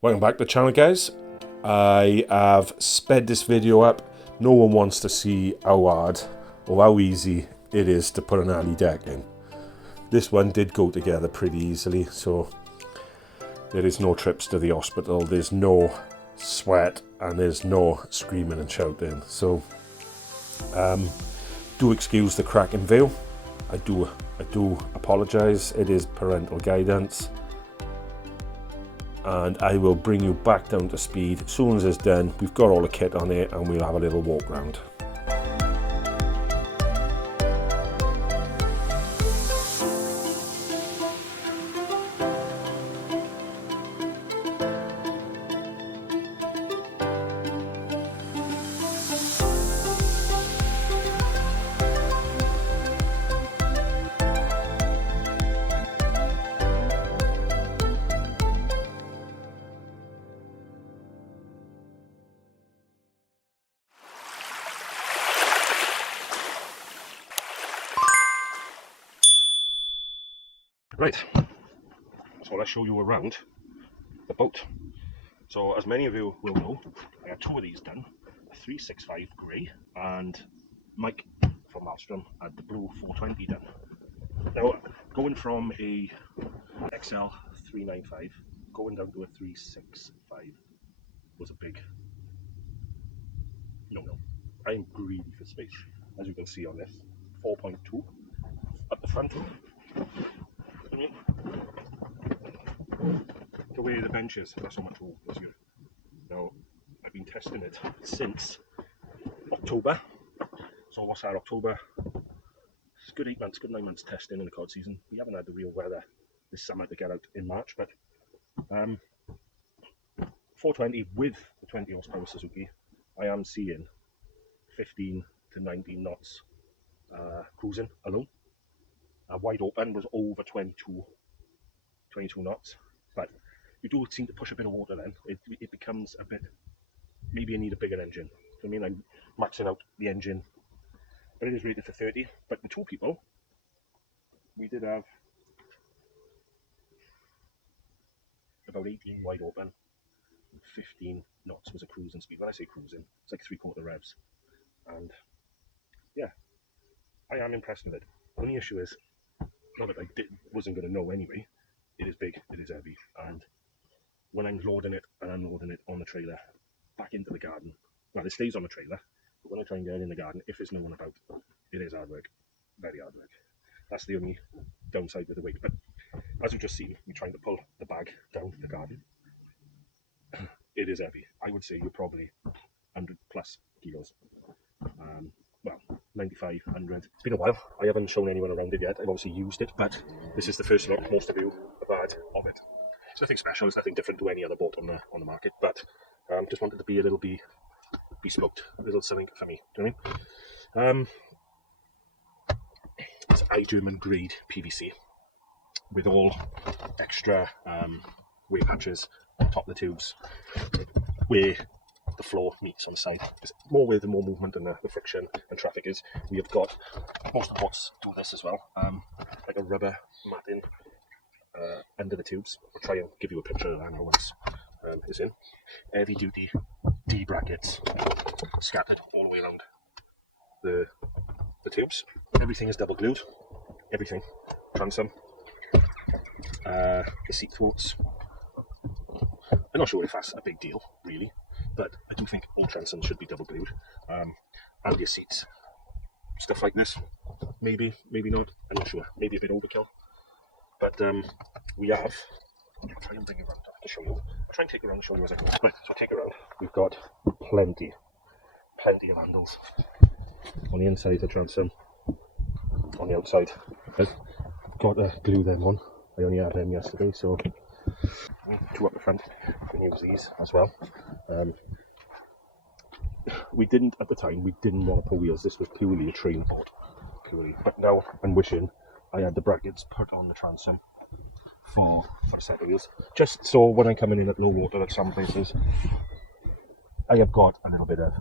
Welcome back to the channel, guys. I have sped this video up. No one wants to see how hard or how easy it is to put an alley deck in. This one did go together pretty easily, so there is no trips to the hospital, there's no sweat, and there's no screaming and shouting. So do excuse the cracking video. I do apologise. It is parental guidance. And I will bring you back down to speed as soon as it's done. We've got all the kit on it and we'll have a little walk around. Right, so let's show you around the boat. So as many of you will know, I had two of these done, a 365 grey and Mike from Aluminium had the blue 420 done. Now going from a XL 395 going down to a 365 was a big no. I'm greedy for space, as you can see on this 4.2 at the front. To where the bench is, that's how much room is here. Now, I've been testing it since October. So what's that, October? It's good 8 months, good 9 months testing in the cod season. We haven't had the real weather this summer to get out in March, but 420 with the 20 horsepower Suzuki, I am seeing 15 to 19 knots cruising alone. Wide open was over 22 knots, but you do seem to push a bit of water then. It becomes a bit, maybe you need a bigger engine. I mean, I'm maxing out the engine, but it is rated for 30. But the two people, we did have about 18 wide open, 15 knots was a cruising speed. When I say cruising, it's like 3/4 revs. And yeah, I am impressed with it. The only issue is, not that I wasn't going to know anyway, it is big, it is heavy, and when I'm loading it and unloading it on the trailer back into the garden, well, it stays on the trailer, but when I try and get it in the garden, if there's no one about, it is hard work, very hard work. That's the only downside with the weight. But as you've just seen, we're trying to pull the bag down the garden. It is heavy. I would say you're probably 100 plus kilos. Well, 95, 100. It's been a while. I haven't shown anyone around it yet. I've obviously used it, but this is the first look most of you have had of it. It's nothing special. It's nothing different to any other boat on the market, but just wanted to be a little besmoked, a little something for me. Do you know what I mean? It's German grade PVC with all extra wear patches on top of the tubes where the floor meets on the side. There's more width and more movement and the friction and traffic is. We have got, most of the boats do this as well, like a rubber matting under the tubes. I'll try and give you a picture of that now once it's in. Heavy duty D brackets scattered all the way around the tubes. Everything is double glued, everything. Transom, the seat thwarts. I'm not sure if that's a big deal really, but I do think all transoms should be double glued. And your seats, stuff like this, maybe not, I'm not sure, maybe a bit overkill. But we have, I'll try and bring it around to show you. I'll try and take it around and show you as I go. Right, so I'll take it around. We've got plenty of handles on the inside of the transom, on the outside. I've got to glue them on. I only had them yesterday, so two up the front. We can use these as well. We didn't, at the time, we didn't want to pull wheels. This was purely a train boat, purely. But now I'm wishing I had the brackets put on the transom for a set of wheels, just so when I'm coming in at low water at some places, I have got a little bit of,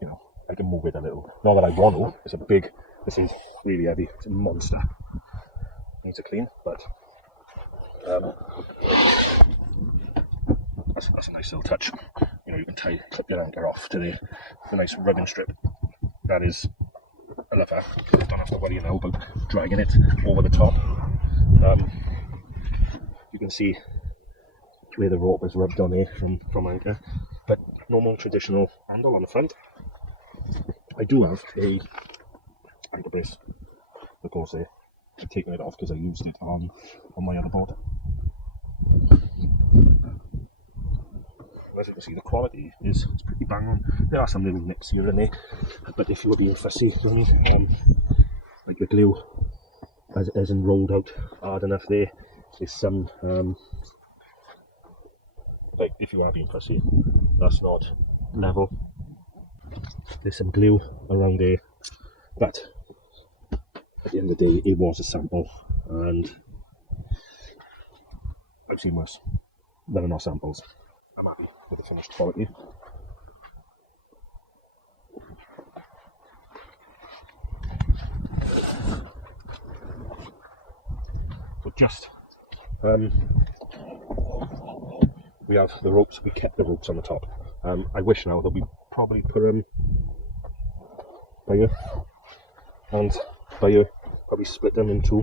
you know, I can move it a little. Not that I want to. It's a big. This is really heavy. It's a monster. Needs a clean, but that's a nice little touch. You know, you can clip your anchor off to the nice ribbon strip. That is, I love that. You don't have to worry now about dragging it over the top. You can see where the rope is rubbed on here from anchor, but normal traditional handle on the front. I do have a anchor brace that goes there. I've taken it off because I used it on my other boat. As you can see, the quality is pretty bang on. There are some little nips here and there, but if you were being fussy, like the glue hasn't rolled out hard enough there. There's some, like if you are being fussy, that's not level. There's some glue around there, but at the end of the day, it was a sample, and I've seen worse. There are no samples. I'm happy with the finished quality. So just we have the ropes. We kept the ropes on the top. I wish now that we probably put them by here and by here. Probably split them in two.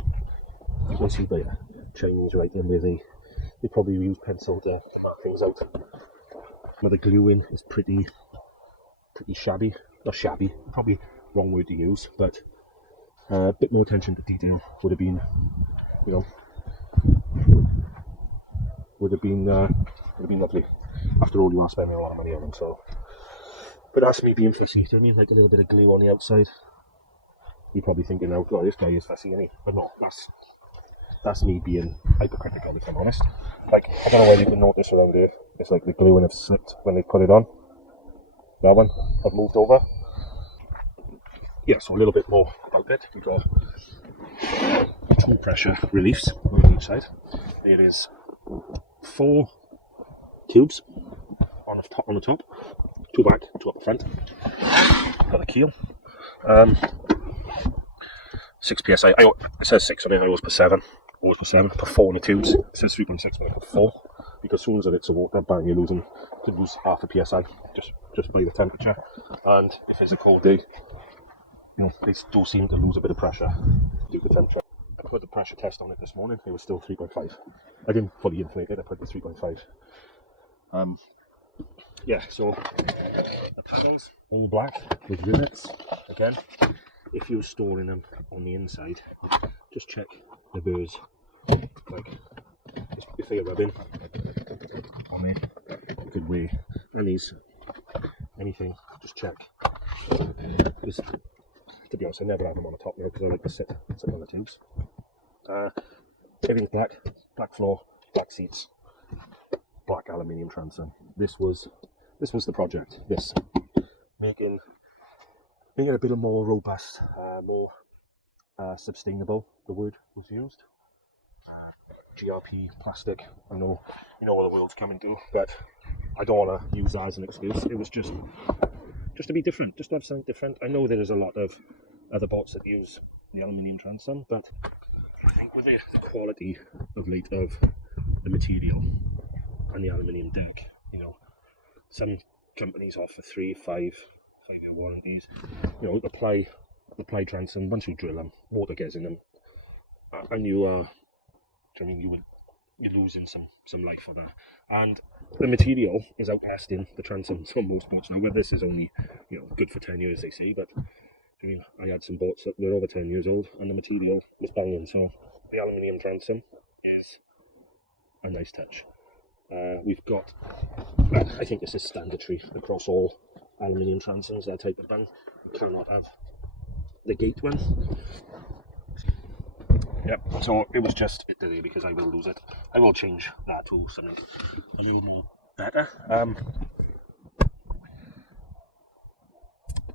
You can see by here, Chinese writing where they probably use pencil to mark things out. Now the gluing is pretty shabby. Not shabby, probably wrong word to use, but a bit more attention to detail would have been, you know, would have been lovely. After all, you are spending a lot of money on them, so. But that's me being fussy. Do you know what I mean? Like a little bit of glue on the outside. You're probably thinking now, oh, this guy is fussy, isn't he? But no, that's me being hypercritical, if I'm honest. Like, I don't know whether you can notice around here, it's like the gluing have slipped when they put it on. That one, I've moved over. Yeah, so a little bit more about it. We've got 2 pressure reliefs on each side. There is 4 tubes on the top, 2 back, 2 up the front. Got a keel. 6 psi. It says 6 on it. I always put 7. Always put 7. Put 4 in the tubes. It says 3.6, but I put 4 because as soon as it hits the water, bang, you could lose half a psi just by the temperature. And if it's a cold day, you know, they do seem to lose a bit of pressure due to temperature. I put the pressure test on it this morning. It was still 3.5. I didn't fully inflate it. I put the 3.5. Yeah, so the paddles all black with rivets. Again, if you're storing them on the inside, just check the burrs. Like if they are rubbing on it, you could weigh anything. Just check. Because to be honest, I never have them on the top now because I like to sit on the tubes. Everything's black floor, black seats, black aluminium transom. This was the project. This making it a bit more robust, more sustainable. The word was used. GRP plastic. I know you know what the world's coming to, but I don't want to use that as an excuse. It was just to be different, just to have something different. I know there is a lot of other boats that use the aluminium transom, but I think with the quality of the material and the aluminium deck, you know, some companies offer 3, 5-year warranties. You know, the ply transom, once you drill them, water gets in them, and you're losing some life for that. And the material is outlasting the transoms on most boats now. Well, this is only, you know, good for 10 years, they say, but I mean, I had some boats that were over 10 years old, and the material was banging. So the aluminium transom is a nice touch. We've got, I think this is standardary across all aluminium transoms, that type of bang. You cannot have the gate one. Yep, so it was just it today because I will lose it. I will change that to something a little more better.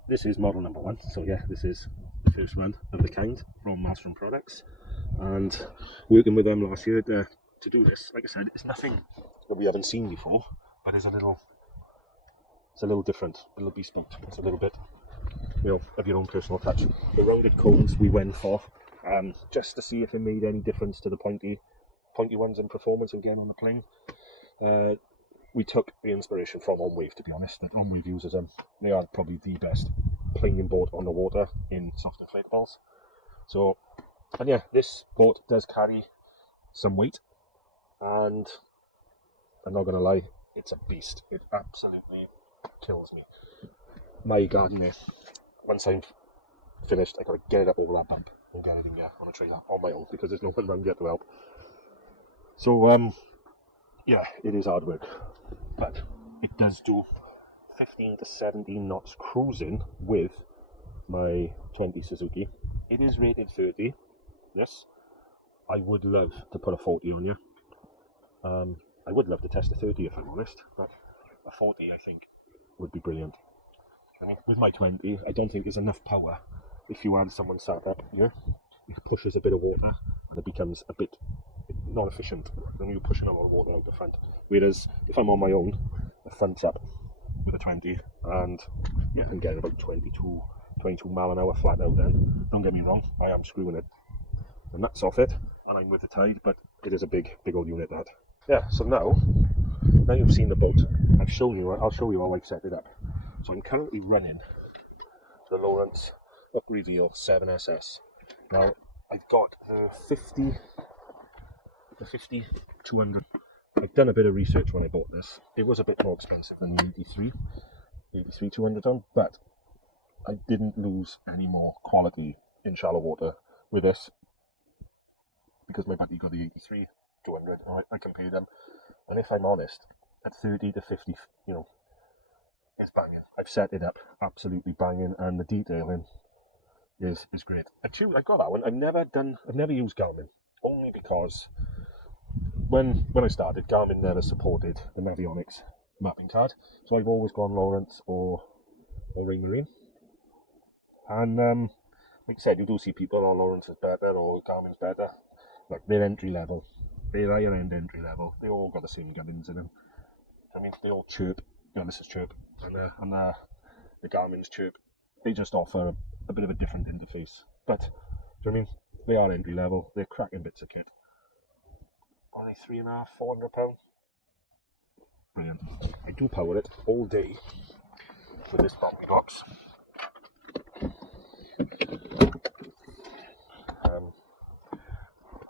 This is model number 1, so yeah, this is the first one of the kind from Mastering Products, and working with them last year to do this. Like I said, it's nothing that we haven't seen before, but it's a little different, a little bespoke. It's a little bit, you know, of your own personal touch. The rounded cones we went for, just to see if it made any difference to the pointy ones in performance again on the plane. we took the inspiration from OnWave, to be honest. That OnWave uses them. They are probably the best planing boat on the water in soft inflatables. So, and yeah, this boat does carry some weight, and I'm not going to lie, it's a beast. It absolutely kills me. My garden there, once I'm finished, I got to get it up over that bump and get it in there on a trailer on my own, because there's no one around here to help. So, yeah, it is hard work, but it does do 15 to 17 knots cruising with my 20 Suzuki. It is rated 30, yes. I would love to put a 40 on you. I would love to test a 30 if I'm honest, but a 40 I think would be brilliant. I mean, with my 20, I don't think there's enough power. If you had someone sat up here, it pushes a bit of water and it becomes a bit not efficient when you're pushing a lot of water out the front. Whereas if I'm on my own, the front's up with a 20, and yeah, I'm getting about 22 mile an hour flat out then. Don't get me wrong, I am screwing it the nuts off it, and I'm with the tide, but it is a big old unit, that. Yeah, so now you've seen the boat, I'll show you how I've set it up. So I'm currently running the Lawrence Up Reveal 7SS. Now, I've got the 50 200. I've done a bit of research when I bought this. It was a bit more expensive than the 83 200 ton, but I didn't lose any more quality in shallow water with this, because my buddy got the 83 200, and I compared them, and if I'm honest, at 30 to 50, you know, it's banging. I've set it up absolutely banging, and the detailing is great. Actually, I've got that one. I've never used Garmin, only because when I started, Garmin never supported the Navionics mapping card, so I've always gone Lawrence or Raymarine. And like I said, you do see people, oh, Lawrence is better or Garmin's better. Like, they're entry level, they're higher end entry level. They all got the same gubbins in them. I mean, they all chirp. This is chirp, and the Garmin's chirp. They just offer a bit of a different interface. But do you know what I mean? They are entry level. They're cracking bits of kit. Only £350, £400. Brilliant. I do power it all day with this battery box.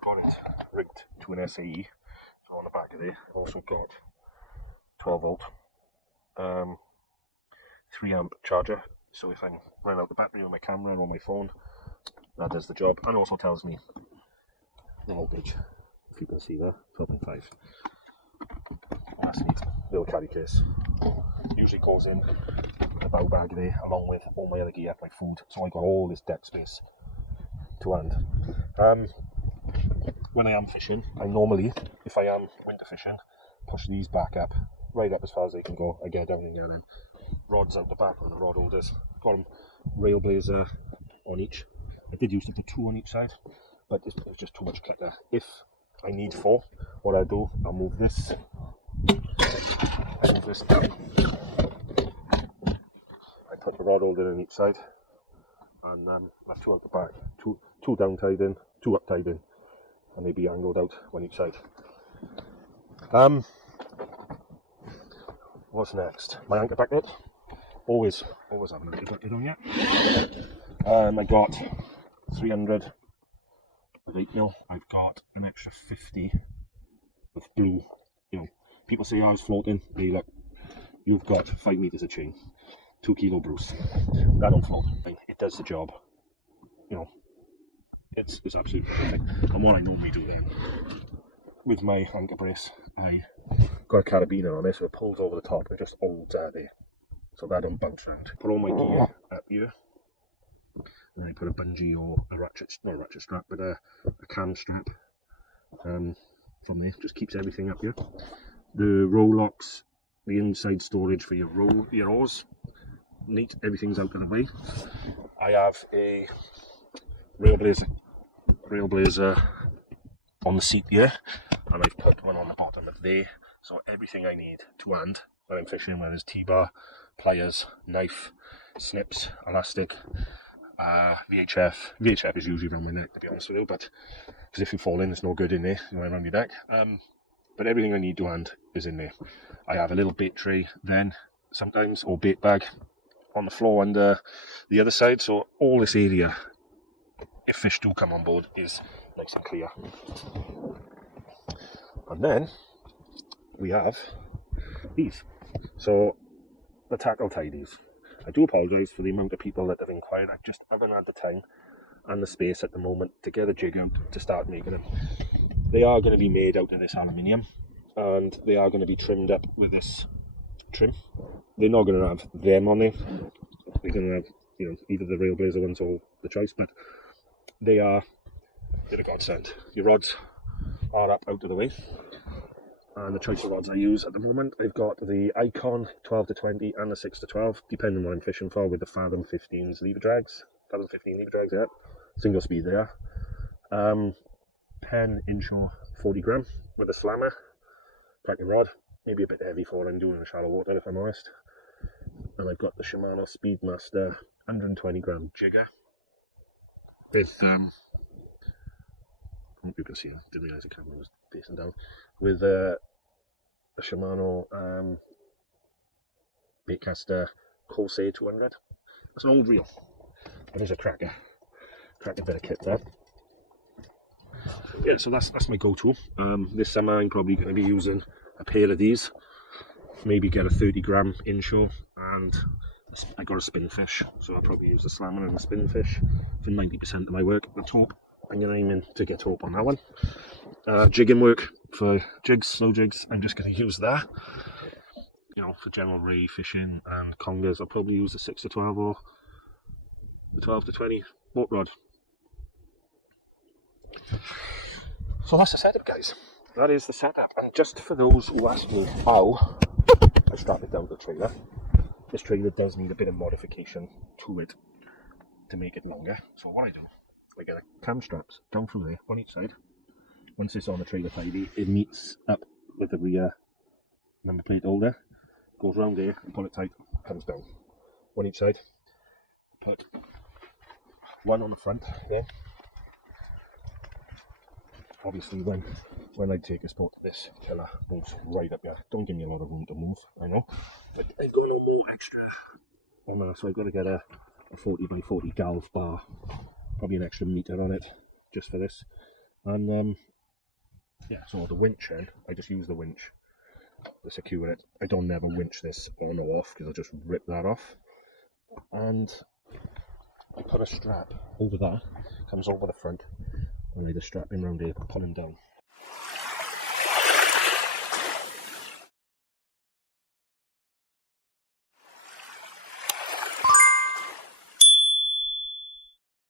Got it rigged to an SAE on the back of there. I've also got 12 volt 3 amp charger, so if I'm running out the battery on my camera or on my phone, that does the job, and also tells me the voltage. If you can see there, 12.5. That's neat. Little carry case. Usually goes in the bow bag there, along with all my other gear, my food. So I got all this deck space to hand. When I am fishing, I normally, if I am winter fishing, push these back up, right up as far as they can go. I get down in there then. Rods out the back on the rod holders. Got them rail blazer on each. I did used to put 2 on each side, but it's just too much clicker. If I need 4, what I do, I'll move this down. I put the rod holder on each side, and that's 2 out the back, 2 down tied in, 2 up tied in, and they be angled out on each side. What's next? My anchor bracket. Always have an anchor bracket on here. I got 300 with 8mm. I've got an extra 50 with blue. You know, people say I was floating. Hey, look, you've got 5 meters of chain, 2 kilo Bruce. That don't float. It does the job. You know, it's absolutely perfect. And what I normally do then, with my anchor brace, I got a carabiner on it, so it pulls over the top and just holds there. So that don't bounce around. Put all my gear up here. And then I put a bungee or a ratchet, not a ratchet strap, but a cam strap from there. Just keeps everything up here. The roll locks, the inside storage for your oars. Neat, everything's out of the way. I have a rail blazer on the seat here, and I've put one on the bottom of there. So everything I need to hand when I'm fishing, whether it's T-bar, pliers, knife, snips, elastic, VHF is usually around my neck, to be honest with you, but because if you fall in, it's no good in there, you know, around your neck. but everything I need to hand is in there. I have a little bait tray then, sometimes, or bait bag on the floor under the other side, so all this area, if fish do come on board, is nice and clear. And then we have these, so the tackle tidies. I do apologise for the amount of people that have inquired. I just haven't had the time and the space at the moment to get a jig out to start making them. They are going to be made out of this aluminium, and they are going to be trimmed up with this trim. They're not going to have them on there. They're going to have, you know, either the Railblazer ones or the Choice, but they're a godsend. Your rods are up out of the way, and the choice of rods I use at the moment, I've got the Icon 12 to 20 and the 6 to 12, depending on what I'm fishing for, with the Fathom 15s lever drags. Fathom 15 lever drags, yeah. Single speed there. Pen inshore 40 gram with a slammer. Cracking rod. Maybe a bit heavy for what I'm doing in shallow water, if I'm honest. And I've got the Shimano Speedmaster 120 gram jigger. With, I hope you can see, I didn't realise the camera was facing down. With a Shimano baitcaster Corsair 200. That's an old reel, but it's a cracker bit of kit there. Yeah, so that's my go-to. This summer I'm probably going to be using a pair of these, maybe get a 30 gram inshore, and I got a spin fish, so I'll probably use a slammer and a spin fish for 90% of my work. The top, I'm going to aim in to get hope on that one. Jigging work for jigs, slow jigs, I'm just going to use that. You know, for general ray fishing and congers, I'll probably use the 6 to 12 or the 12 to 20 boat rod. So that's the setup, guys. That is the setup. And just for those who ask me how I strap it down to the trailer, this trailer does need a bit of modification to it to make it longer. So what I do, I get a cam straps down from there on each side. Once it's on the trailer tidy, it meets up with the rear number plate holder, goes round there and pull it tight, comes down. One each side. Put one on the front there. Obviously when I take this boat, this killer moves right up here. Don't give me a lot of room to move, I know. But I've got no more extra on that, so I've got to get a 40 by 40 galv bar, probably an extra meter on it, just for this. And yeah, so the winch end, I just use the winch to secure it. I don't never winch this on or off, because I'll just rip that off. And I put a strap over that, comes over the front, and I just strap him around here, pull him down.